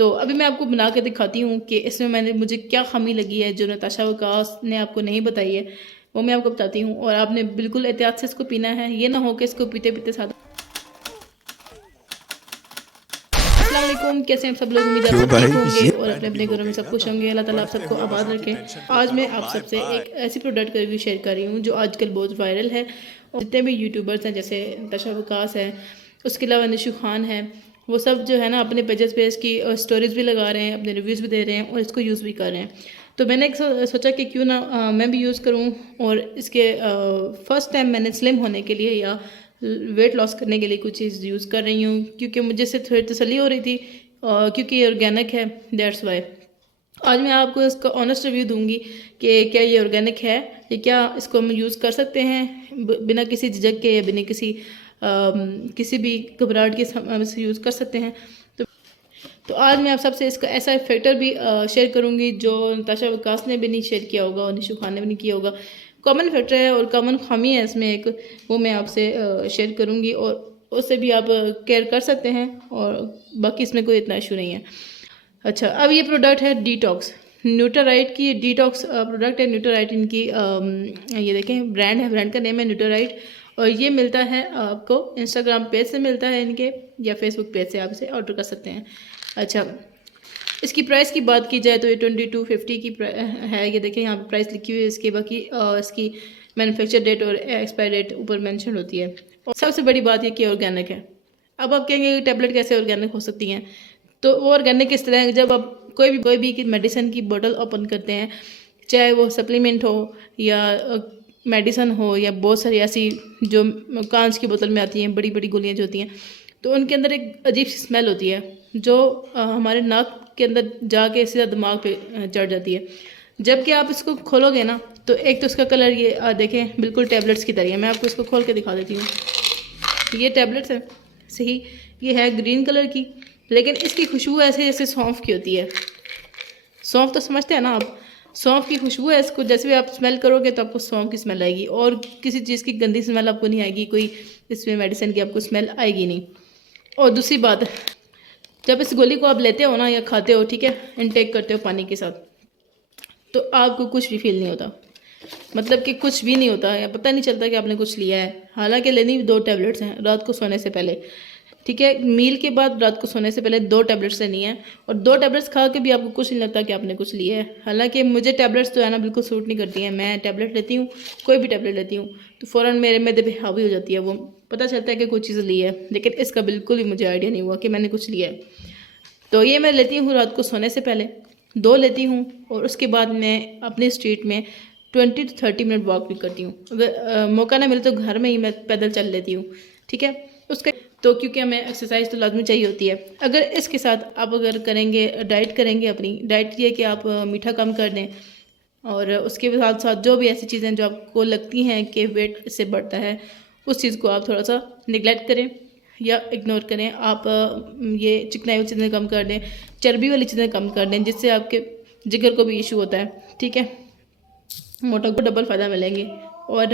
तो अभी मैं आपको बना के दिखाती हूँ कि इसमें मुझे क्या खामी लगी है जो नताशा वकास ने आपको नहीं बताई है, वो मैं आपको बताती हूँ। और आपने बिल्कुल एहतियात से इसको पीना है, ये ना हो कि इसको पीते पीते साथ। अस्सलाम वालेकुम, कैसे हैं सब लोग? उम्मीद है क्यों सब ठीक भाई होंगे ये और अपने अपने घरों में सब खुश होंगे। अल्लाह ताला आप सबको आबाद रखे। आज मैं आप सबसे एक ऐसी प्रोडक्ट का रिव्यू शेयर कर रही हूँ जो आजकल बहुत वायरल है, और जितने भी यूट्यूबर्स हैं जैसे नताशा वकास है, उसके अलावा निशु खान है, वो सब जो है ना अपने पेजेस पे इसकी स्टोरीज भी लगा रहे हैं, अपने रिव्यूज़ भी दे रहे हैं और इसको यूज़ भी कर रहे हैं। तो मैंने एक सोचा कि क्यों ना मैं भी यूज़ करूँ। और इसके फर्स्ट टाइम मैंने स्लिम होने के लिए या वेट लॉस करने के लिए कुछ चीज़ यूज़ कर रही हूँ, क्योंकि मुझे से थोड़ी तसल्ली हो रही थी, क्योंकि ये ऑर्गेनिक है, दैट्स वाई। आज मैं आपको इसका ऑनेस्ट रिव्यू दूंगी कि क्या ये ऑर्गेनिक है, या क्या इसको हम यूज़ कर सकते हैं बिना किसी झिझक के या बिना किसी भी घबराहट के हम इसे यूज़ कर सकते हैं। तो आज मैं आप सबसे इसका ऐसा फैक्टर भी शेयर करूंगी जो नताशा वकास ने भी नहीं शेयर किया होगा और निशु खान ने भी नहीं किया होगा। कॉमन फैक्टर है और कॉमन खामी है इसमें एक, वो मैं आपसे शेयर करूंगी और उससे भी आप केयर कर सकते हैं, और बाकी इसमें कोई इतना इशू नहीं है। अच्छा, अब ये प्रोडक्ट है डिटॉक्स न्यूट्राराइट की। डिटॉक्स प्रोडक्ट है न्यूट्राराइट इनकी, ये देखें ब्रांड है, ब्रांड का नेम है न्यूट्राराइट। और ये मिलता है आपको इंस्टाग्राम पेज से मिलता है इनके, या फेसबुक पेज से आप इसे ऑर्डर कर सकते हैं। अच्छा, इसकी प्राइस की बात की जाए तो ये 2250 की है। ये देखें यहाँ पे प्राइस लिखी हुई है इसके, बाकी इसकी मैन्युफैक्चर डेट और एक्सपायर डेट ऊपर मेंशन होती है। और सबसे बड़ी बात ये कि ऑर्गेनिक है। अब आप कहेंगे कि टैबलेट कैसे ऑर्गेनिक हो सकती हैं, तो वो ऑर्गेनिक इस तरह है, जब आप कोई भी मेडिसिन की बोतल ओपन करते हैं, चाहे वो सप्लीमेंट हो या मेडिसिन हो या बहुत सारी ऐसी जो कांच की बोतल में आती हैं, बड़ी बड़ी गोलियां जो होती हैं, तो उनके अंदर एक अजीब सी स्मेल होती है जो हमारे नाक के अंदर जाके सीधा दिमाग पे चढ़ जाती है। जबकि आप इसको खोलोगे ना, तो एक तो इसका कलर ये देखें बिल्कुल टैबलेट्स की तरह है। मैं आपको इसको खोल के दिखा देती हूँ। ये टैबलेट्स है सही, ये है ग्रीन कलर की, लेकिन इसकी खुशबू ऐसे जैसे सौंफ की होती है। सौंफ तो समझते हैं ना आप, सौंफ की खुशबू है। इसको जैसे भी आप स्मेल करोगे तो आपको सौंफ की स्मेल आएगी, और किसी चीज़ की गंदी स्मेल आपको नहीं आएगी, कोई इसमें मेडिसिन की आपको स्मेल आएगी नहीं। और दूसरी बात, जब इस गोली को आप लेते हो ना या खाते हो, ठीक है, इनटेक करते हो पानी के साथ, तो आपको कुछ भी फील नहीं होता, मतलब कि कुछ भी नहीं होता, या पता नहीं चलता कि आपने कुछ लिया है। हालांकि लेनी 2 टैबलेट्स हैं रात को सोने से पहले, ठीक है, मील के बाद रात को सोने से पहले 2 टैबलेट्स लेनी है। और 2 टैबलेट्स खा के भी आपको कुछ नहीं लगता कि आपने कुछ लिया है। हालांकि मुझे टैबलेट्स तो है ना बिल्कुल सूट नहीं करती हैं। मैं टैबलेट लेती हूँ, कोई भी टैबलेट लेती हूँ, तो फ़ौरन मेरे मैदे पे हावी हो जाती है, वो पता चलता है कि कोई चीज़ ली है, लेकिन इसका बिल्कुल भी मुझे आइडिया नहीं हुआ कि मैंने कुछ लिया है। तो ये मैं लेती हूँ रात को सोने से पहले 2 लेती हूँ, और उसके बाद मैं अपने स्ट्रीट में 20 to 30 मिनट वॉक भी करती हूँ। अगर मौका ना मिले तो घर में ही मैं पैदल चल लेती हूँ, ठीक है। उसका तो क्योंकि हमें एक्सरसाइज तो लाजमी चाहिए होती है। अगर इसके साथ आप अगर करेंगे, डाइट करेंगे, अपनी डाइट ये कि आप मीठा कम कर दें, और उसके साथ साथ जो भी ऐसी चीज़ें जो आपको लगती हैं कि वेट इससे बढ़ता है, उस चीज़ को आप थोड़ा सा निगलेक्ट करें या इग्नोर करें। आप ये चिकनाई वाली चीज़ें कम कर दें, चर्बी वाली चीज़ें कम कर दें, जिससे आपके जिगर को भी इशू होता है, ठीक है, मोटा को डबल फ़ायदा मिलेंगे। और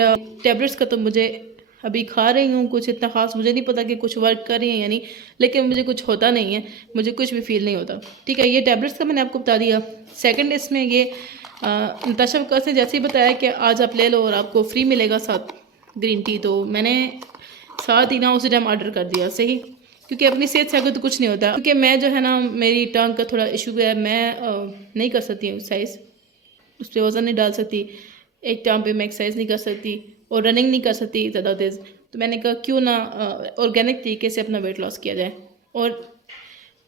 टैबलेट्स का तो मुझे अभी खा रही हूँ, कुछ इतना ख़ास मुझे नहीं पता कि कुछ वर्क कर रही है या नहीं, लेकिन मुझे कुछ होता नहीं है, मुझे कुछ भी फील नहीं होता, ठीक है। ये टैबलेट्स का मैंने आपको बता दिया। सेकंड, इसमें ये नताशा वकास ने जैसे ही बताया कि आज आप ले लो और आपको फ्री मिलेगा साथ ग्रीन टी, तो मैंने साथ ही ना उसी टाइम ऑर्डर कर दिया, सही, क्योंकि अपनी सेहत से आगे तो कुछ नहीं होता। क्योंकि मैं जो है ना, मेरी टांग का थोड़ा इशू है, मैं नहीं कर सकती हूँ एक्सरसाइज, उस पर वज़न नहीं डाल सकती, एक टाइम पे मैं एक्सरसाइज नहीं कर सकती और रनिंग नहीं कर सकती ज़्यादा तेज़। तो मैंने कहा क्यों ना ऑर्गेनिक तरीके से अपना वेट लॉस किया जाए। और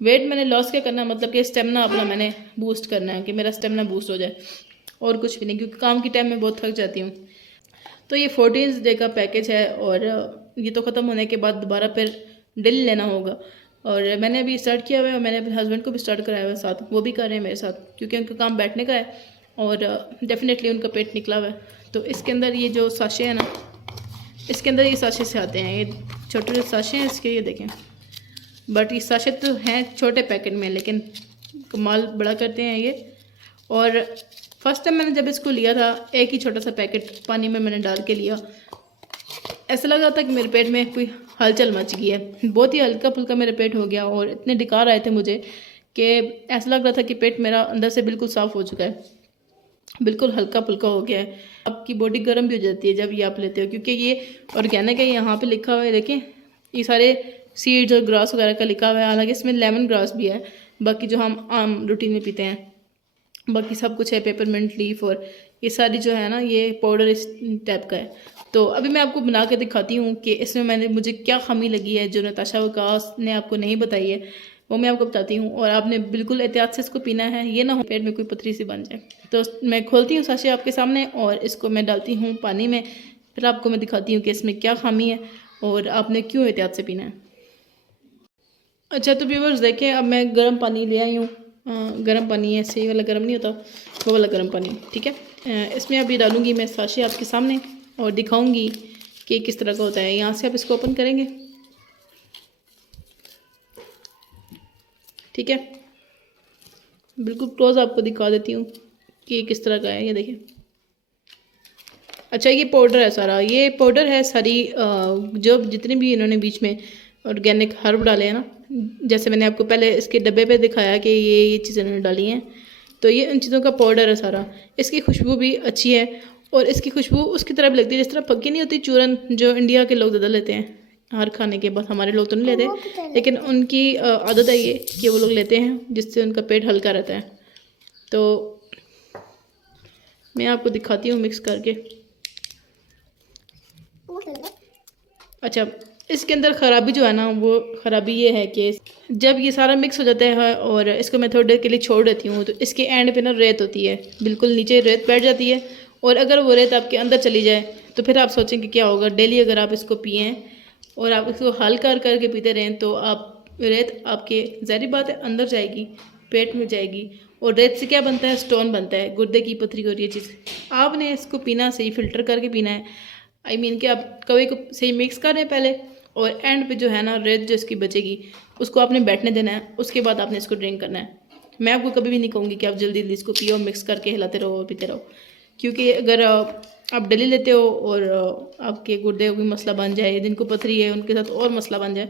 वेट मैंने लॉस क्या करना, मतलब कि स्टेमिना अपना मैंने बूस्ट करना है, कि मेरा स्टेमिना बूस्ट हो जाए, और कुछ भी नहीं, क्योंकि काम के टाइम में बहुत थक जाती हूँ। तो ये 14 डे का पैकेज है, और ये तो ख़त्म होने के बाद दोबारा फिर डेली लेना होगा। और मैंने अभी स्टार्ट किया हुआ है, और मैंने अपने हस्बैंड को भी स्टार्ट कराया हुआ है साथ, वो भी कर रहे हैं मेरे साथ, क्योंकि उनका काम बैठने का है और डेफिनेटली उनका पेट निकला हुआ है। तो इसके अंदर ये जो साशे हैं ना, इसके अंदर ये साशे से आते हैं, ये छोटे छोटे साशे हैं इसके, ये देखें। बट ये साशे तो हैं छोटे पैकेट में, लेकिन कमाल बड़ा करते हैं ये। और फर्स्ट टाइम मैंने जब इसको लिया था, एक ही छोटा सा पैकेट पानी में मैंने डाल के लिया, ऐसा लग रहा था कि मेरे पेट में कोई हलचल मच गई है, बहुत ही हल्का फुल्का मेरा पेट हो गया, और इतने डिकार आए थे मुझे कि ऐसा लग रहा था कि पेट मेरा अंदर से बिल्कुल साफ़ हो चुका है, बिल्कुल हल्का फुल्का हो गया है। आपकी बॉडी गर्म भी हो जाती है जब ये आप लेते हो, क्योंकि ये ऑर्गेनिक है। यहाँ पे लिखा हुआ है देखें, ये सारे सीड्स और ग्रास वगैरह का लिखा हुआ है। हालांकि इसमें लेमन ग्रास भी है, बाकी जो हम आम रूटीन में पीते हैं, बाकी सब कुछ है, पेपरमिंट लीफ और ये सारी जो है ना, ये पाउडर इस टाइप का है। तो अभी मैं आपको बना के दिखाती हूँ कि इसमें मुझे क्या खामी लगी है जो नताशा वकास ने आपको नहीं बताई है, वो मैं आपको बताती हूँ। और आपने बिल्कुल एहतियात से इसको पीना है, ये ना हो पेट में कोई पथरी सी बन जाए। तो मैं खोलती हूँ साशे आपके सामने और इसको मैं डालती हूँ पानी में, फिर आपको मैं दिखाती हूँ कि इसमें क्या खामी है और आपने क्यों एहतियात से पीना है। अच्छा तो व्यूअर्स देखें, अब मैं गर्म पानी ले आई हूँ। गर्म पानी है, सही वाला गर्म नहीं होता, वो वाला गर्म पानी, ठीक है। इसमें अभी डालूँगी मैं साशे आपके सामने और दिखाऊँगी कि किस तरह का होता है। यहाँ से आप इसको ओपन करेंगे, ठीक है। बिल्कुल क्लोज आपको दिखा देती हूँ कि किस तरह का है, ये देखिए। अच्छा ये पाउडर है सारा, ये पाउडर है सारी, जो जितने भी इन्होंने बीच में ऑर्गेनिक हर्ब डाले हैं ना, जैसे मैंने आपको पहले इसके डब्बे पे दिखाया कि ये चीज़ें इन्होंने डाली हैं, तो ये उन चीज़ों का पाउडर है सारा। इसकी खुशबू भी अच्छी है और इसकी खुशबू उसकी तरह भी लगती है जिस तरह पक्की नहीं होती चूरन, जो इंडिया के लोग ज़्यादा लेते हैं हर खाने के बाद। हमारे लोग तो नहीं लेते, लेकिन उनकी आदत है ये कि वो लोग लेते हैं, जिससे उनका पेट हल्का रहता है। तो मैं आपको दिखाती हूँ मिक्स करके। अच्छा इसके अंदर ख़राबी जो है ना, वो ख़राबी ये है कि जब ये सारा मिक्स हो जाता है और इसको मैं थोड़ी देर के लिए छोड़ देती हूँ, तो इसके एंड पे ना रेत होती है, बिल्कुल नीचे रेत बैठ जाती है। और अगर वो रेत आपके अंदर चली जाए तो फिर आप सोचेंगे क्या होगा। डेली अगर आप इसको पिएँ और आप इसको हल करके पीते रहें, तो आप रेत आपके ज़ाहिर बात है अंदर जाएगी, पेट में जाएगी। और रेत से क्या बनता है, स्टोन बनता है, गुर्दे की पथरी और ये चीज़। आपने इसको पीना सही फ़िल्टर करके पीना है। आई मीन कि आप कभी को सही मिक्स कर रहे हैं पहले, और एंड पे जो है ना रेत जो इसकी बचेगी उसको आपने बैठने देना है, उसके बाद आपने इसको ड्रिंक करना है। मैं आपको कभी भी नहीं कहूँगी कि आप जल्दी जल्दी इसको पियो, मिक्स करके हिलाते रहो और पीते रहो, क्योंकि अगर आप डेली लेते हो और आपके गुर्दे कोई मसला बन जाए, जिनको पथरी है उनके साथ और मसला बन जाए,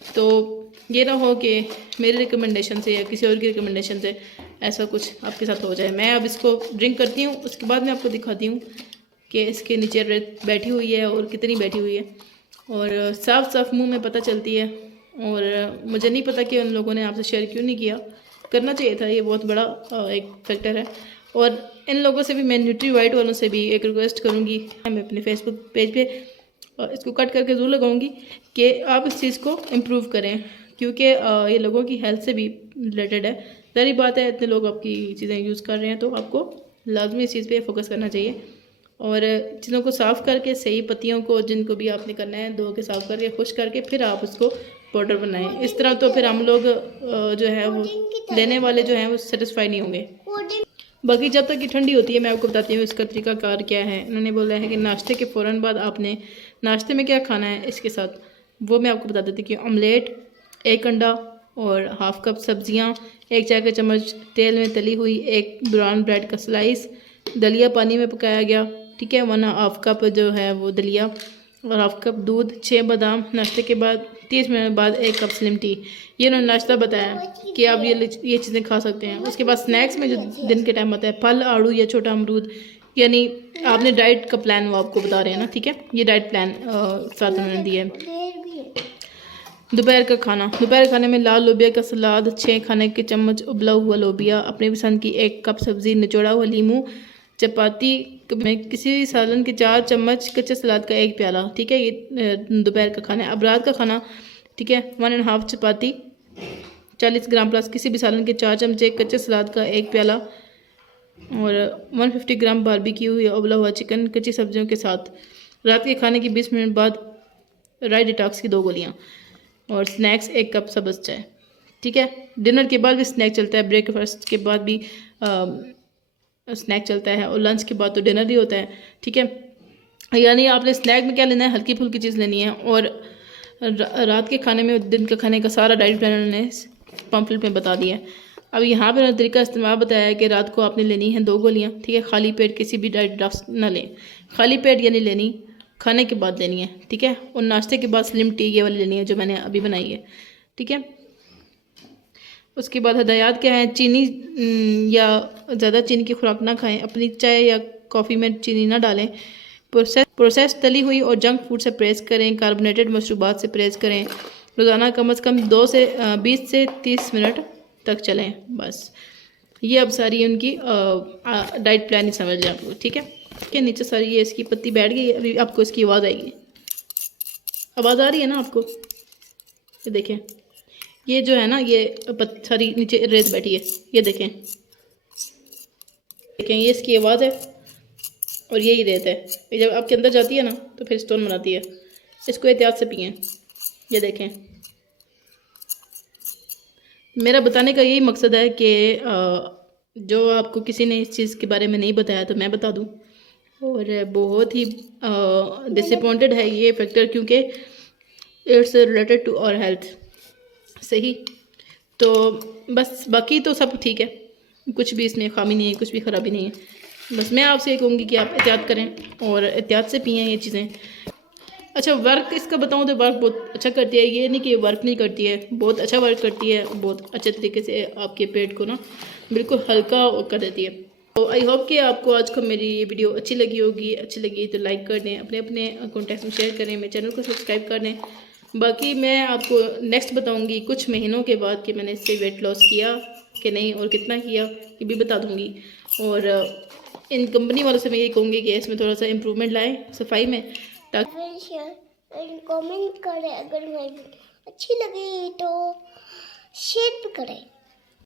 तो ये ना हो कि मेरे रिकमेंडेशन से या किसी और की रिकमेंडेशन से ऐसा कुछ आपके साथ हो जाए। मैं अब इसको ड्रिंक करती हूँ, उसके बाद मैं आपको दिखाती हूँ कि इसके नीचे रेत बैठी हुई है और कितनी बैठी हुई है, और साफ साफ मुंह में पता चलती है। और मुझे नहीं पता कि उन लोगों ने आपसे शेयर क्यों नहीं किया, करना चाहिए था, ये बहुत बड़ा एक फैक्टर है। और इन लोगों से भी, मैं न्यूट्री वाइट वालों से भी एक रिक्वेस्ट करूँगी, मैं अपने फेसबुक पेज पे इसको कट करके ज़रूर लगाऊंगी कि आप इस चीज़ को इम्प्रूव करें, क्योंकि ये लोगों की हेल्थ से भी रिलेटेड है। ज़ाहिर बात है इतने लोग आपकी चीज़ें यूज़ कर रहे हैं, तो आपको लाजमी इस चीज़ पे फोकस करना चाहिए। और चीज़ों को साफ़ करके, सही पत्तियों को जिनको भी आपने करना है धो के साफ़ करके खुश करके फिर आप उसको पाउडर बनाएं। इस तरह तो फिर हम लोग जो है वो लेने वाले जो हैं वो सेटिस्फाई नहीं होंगे। बाकी जब तक ये ठंडी होती है मैं आपको बताती हूँ इसका तरीकाकार क्या है। इन्होंने बोला है कि नाश्ते के फ़ौरन बाद आपने नाश्ते में क्या खाना है इसके साथ, वो मैं आपको बता देती हूँ कि ऑमलेट, 1 अंडा और हाफ़ कप सब्जियाँ, 1 चाय का चम्मच तेल में तली हुई 1 ब्राउन ब्रेड का स्लाइस, दलिया पानी में पकाया गया, ठीक है, 1/2 कप जो है वो दलिया और 1/2 कप दूध, 6 बादाम। नाश्ते के बाद 30 मिनट बाद 1 कप स्लिम टी। ये उन्होंने नाश्ता बताया कि आप ये चीज़ें खा सकते हैं। उसके बाद स्नैक्स में जो दिन के टाइम आता है, फल, आड़ू या छोटा अमरूद, यानी आपने डाइट का प्लान वो आपको बता रहे हैं ना, ठीक है, ये डाइट प्लान साथ उन्होंने दिया है। दोपहर का खाना, दोपहर खाने में लाल लोबिया का सलाद, 6 खाने के चम्मच उबला हुआ लोबिया, अपने पसंद की 1 कप सब्ज़ी, निचोड़ा हुआ लीमू, चपाती में किसी भी सालन के 4 चम्मच, कच्चे सलाद का 1 प्याला, ठीक है। ये दोपहर का खाना है। अब रात का खाना, ठीक है, 1.5 चपाती, 40 ग्राम प्लस किसी भी सालन के 4 चमचे, कच्चे सलाद का 1 प्याला और 150 ग्राम बारबेक्यू या उबला हुआ चिकन कच्ची सब्जियों के साथ। रात के खाने के 20 मिनट बाद राइट डिटॉक्स की 2 गोलियाँ और स्नैक्स 1 कप सब्ज़ चाय, ठीक है। डिनर के बाद भी स्नैक चलता है, ब्रेकफास्ट के बाद भी स्नैक चलता है और लंच के बाद तो डिनर ही होता है, ठीक है। यानी आपने स्नैक में क्या लेना है, हल्की फुल्की चीज़ लेनी है। और रात के खाने में दिन का खाने का सारा डाइट प्लान उन्होंने पम्पलेट में बता दिया है। अब यहाँ पर तरीका इस्तेमाल बताया है कि रात को आपने लेनी है 2 गोलियाँ, ठीक है। खाली पेट किसी भी डाइट ड्रग्स ना लें, खाली पेट यानी लेनी खाने के बाद लेनी है, ठीक है। और नाश्ते के बाद स्लिम टी ये वाली लेनी है जो मैंने अभी बनाई है, ठीक है। उसके बाद हदायत क्या है, चीनी या ज़्यादा चीनी की खुराक ना खाएं, अपनी चाय या कॉफ़ी में चीनी ना डालें, प्रोसेस तली हुई और जंक फूड से परहेज़ करें, कार्बोनेटेड मशरूबात से परहेज़ करें, रोज़ाना कम से कम 20 से 30 मिनट तक चलें। बस ये अब सारी उनकी डाइट प्लान ही समझ लें आप लोग, ठीक है। इसके नीचे सारी ये इसकी पत्ती बैठ गई, अभी आपको इसकी आवाज़ आएगी। आवाज़ आ रही है ना आपको, ये देखें, ये जो है ना ये सारी नीचे रेत बैठी है, ये देखें देखें, ये इसकी आवाज़ है और यही रेत है। ये जब आपके अंदर जाती है ना तो फिर स्टोन बनाती है। इसको एहतियात से पिएं। ये देखें, मेरा बताने का यही मकसद है कि जो आपको किसी ने इस चीज़ के बारे में नहीं बताया तो मैं बता दूं। और बहुत ही डिसअपॉइंटेड है ये फैक्टर, क्योंकि it's related to our health. सही, तो बस बाकी तो सब ठीक है, कुछ भी इसमें खामी नहीं है, कुछ भी ख़राबी नहीं है। बस मैं आपसे ये कहूँगी कि आप एहतियात करें और एहतियात से पिएँ ये चीज़ें। अच्छा, वर्क इसका बताऊँ तो वर्क बहुत अच्छा करती है, ये नहीं कि वर्क नहीं करती है, बहुत अच्छा वर्क करती है, बहुत अच्छे तरीके से आपके पेट को ना बिल्कुल हल्का कर देती है। तो आई होप कि आपको आज को मेरी ये वीडियो अच्छी लगी होगी। अच्छी लगी तो लाइक कर दें, अपने अपने कॉन्टैक्ट में शेयर करें, मेरे चैनल को सब्सक्राइब कर दें। बाकी मैं आपको नेक्स्ट बताऊँगी कुछ महीनों के बाद कि मैंने इससे वेट लॉस किया कि नहीं और कितना किया, ये भी बता दूँगी। और इन कंपनी वालों से मैं ये कहूँगी कि इसमें थोड़ा सा इम्प्रूवमेंट लाएँ सफाई में, ताकि शेयर एंड कमेंट करें। अगर मैं अच्छी लगी तो शेयर भी करें।